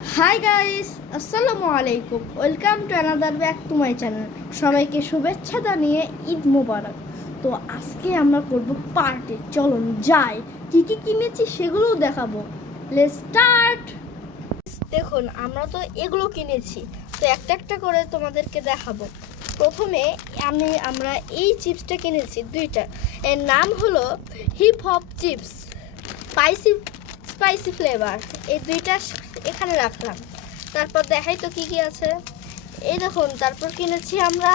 Hi guys, আসসালামু আলাইকুম। Welcome to another back to my channel. সবাইকে শুভেচ্ছা জানিয়ে ঈদ মোবারক। তো আজকে আমরা করব পার্টি। চলুন যাই, কী কী কিনেছি সেগুলোও দেখাবো। Let's start. দেখুন, আমরা তো এগুলো কিনেছি, তো একটা একটা করে তোমাদেরকে দেখাবো। প্রথমে আমরা এই চিপসটা কিনেছি দুইটা। এর নাম হলো hip hop chips, spicy flavour. এই দুইটা এখানে রাখলাম। তারপর দেখাই তো কি কি আছে। এই দেখুন, তারপর কিনেছি আমরা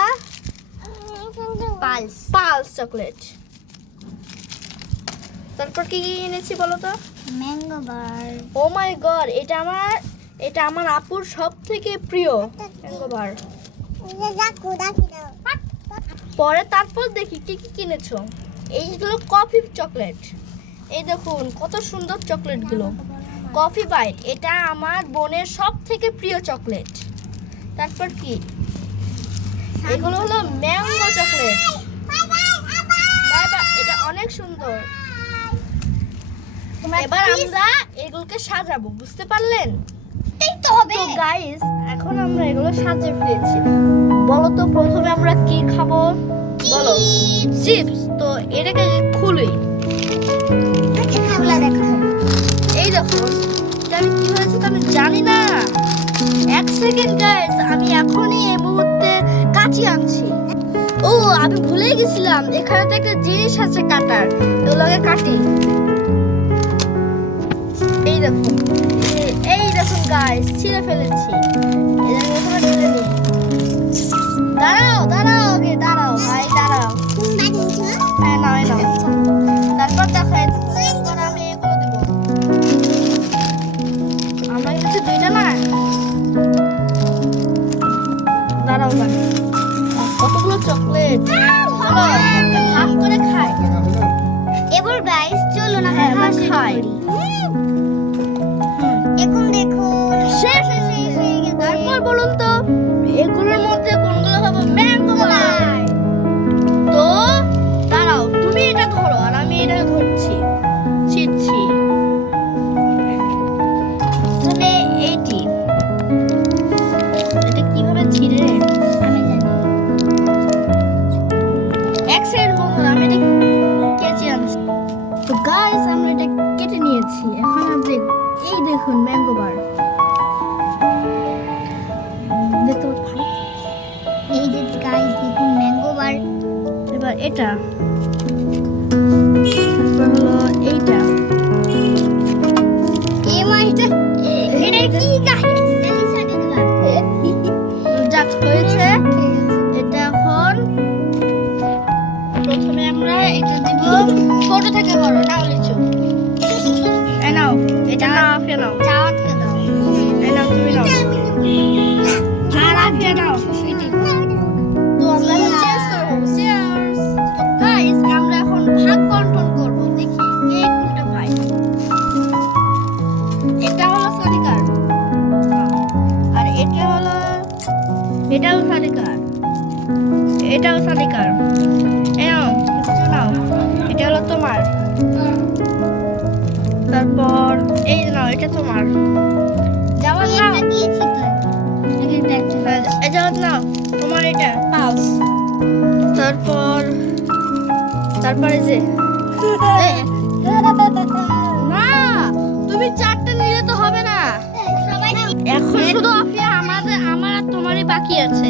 পালস চকলেট। তারপর কি কি কিনেছি বলো তো? ম্যাঙ্গো বার। ও মাই গড, এটা আমার আপুর সব থেকে প্রিয় ম্যাঙ্গো বার। পরে তারপর দেখি কি কি কিনেছো। এইগুলো কফি চকলেট। এই দেখুন কত সুন্দর চকলেটগুলো। কফি বাইট, এটা আমার বোনের সব থেকে প্রিয় চকলেট। তারপর কি, এগুলো হলো ম্যাঙ্গো চকলেট। এটা অনেক সুন্দর। এবার আমরা এগুলোকে সাজাবো, বুঝতে পারলেন? এই তো হবে। তো গাইস, এখন আমরা এগুলো সাজিয়ে ফেলেছি। বলো তো প্রথমে আমরা কি খাবো? বলো। চিপস। তো এটাকে খুলি। খোলা দেখো। এই দেখো, এটা আমি কি হয়েছে তো আমি জানি না। এক সেকেন্ড গাইস, আমি এখনই এই মুহূর্তে কাঁচি আনছি। ও, আমি ভুলেই গেছিলাম, এখানে তো একটা জিনিস আছে কাটার। এগুলোকে কাটি। এই দেখুন, এই দেখুন গাইস, ছিঁড়ে ফেলেছি। এটাকে এখানে ঢেলে দিই। দাঁড়াও ভাই, দাঁড়াও। হ্যাঁ, নাও। তারপর দেখাই, তারপর আমি এগুলো দিব। আমরা কিছু দুইটা না, দাঁড়াও ভাই। কতগুলো চকলেট। চলো ভাগ করে খাই। এবার গাইস চলো না হ্যাঁ, এবার খাই। এখন দেখুন শেষ হয়ে গেছে। তারপর বলুন তো, এগুলোর মধ্যে কোনগুলো হবে ম্যাঙ্গো বার? তো দাঁড়াও, তুমি এটা ধরো আর আমি এটা ধরছি, ছিটছি। তাহলে এটা কিভাবে ছিঁড়ে? আমি জানি। এক সেকেন্ড বন্ধুরা, আমি এটা কেচে আনছি। তো গাইস, আমরা এটা কেটে নিয়েছি। এখন আমরা এই দেখুন ম্যাঙ্গো বার। দেখতে ভালো। এই যে গাইস দেখুন ম্যাঙ্গো বার। এবার এটা, তারপর হলো এইটা। এটা কি গাইস? আমি সাথে দিলাম। যাক হয়েছে। এটা এখন প্রথমে আমরা এটা দিব, ছোট থেকে বড়। নাও লিচু, এই নাও। এটা না আফিয়া নাও। চাওয়াতকে দাও। এই নাও, তুমি নাও। আর আফিয়া নাও। তো আমরা এখন চেঞ্জ করব। চিয়ার্স। তো গাইস, আমরা এখন ভাগ বন্টন করব। দেখি কে কোনটা পায়। এটা হলো সানিকার, আর এটাও সানিকার, এটাও সানিকার। এই নাও, কিছু নাও। এটা হলো তোমার। তারপর এই নাও, এটা তোমার। যাওয়ার নাও। এটা দিয়েছি তো। এটা একটা এই যাওয়ার নাও, তোমার এটা পালস। তারপরে যে না, তুমি চারটা নিলে তো হবে না। সবাই এখন শুধু আফিয়া, আমার আর তোমারই বাকি আছে।